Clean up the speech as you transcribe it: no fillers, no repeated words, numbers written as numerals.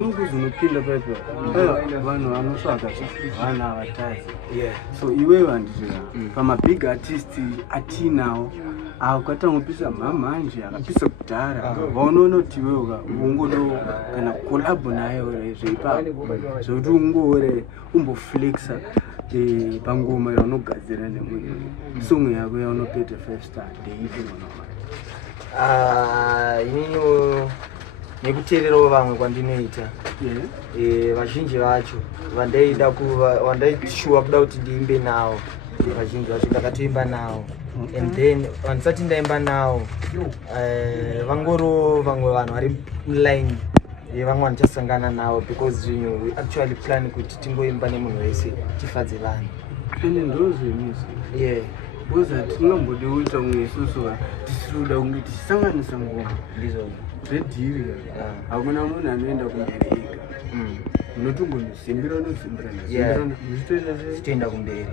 Unopinda paipo vanhu vanosvaga vana vatadzi so iwewe handizvira pamabig artist atinawo akatangopisa mhamanje akapisa kudhara vaunoona kuti iwewe ungodo kana kolabo naye zveipapo zvokuti ungoore umboflexa pangoma yaunogadzira nemunhu song yako yaunopete 5 star ndeipi inini nekuteererawo vamwe kwandinoita vazhinji vacho vandaishuwa kuda kuti ndiimbe nawo vazhinji vacho ndakatoimba nawo and then vandisati ndaimba nawo vangoriwo vamwe vanhu vari line vamwe vandichasangana nawo because we actually plan kuti timboimba nemunhu wese tifadze vanhu ende ndozvemisi boza tinongode kuita umwe isusu tisiri kuda kunge tichisanganisa ngoma ndizvo zvedhiri hakuna munhu anoenda kumberi ega munotongonosimbira muchitoenda kumberi.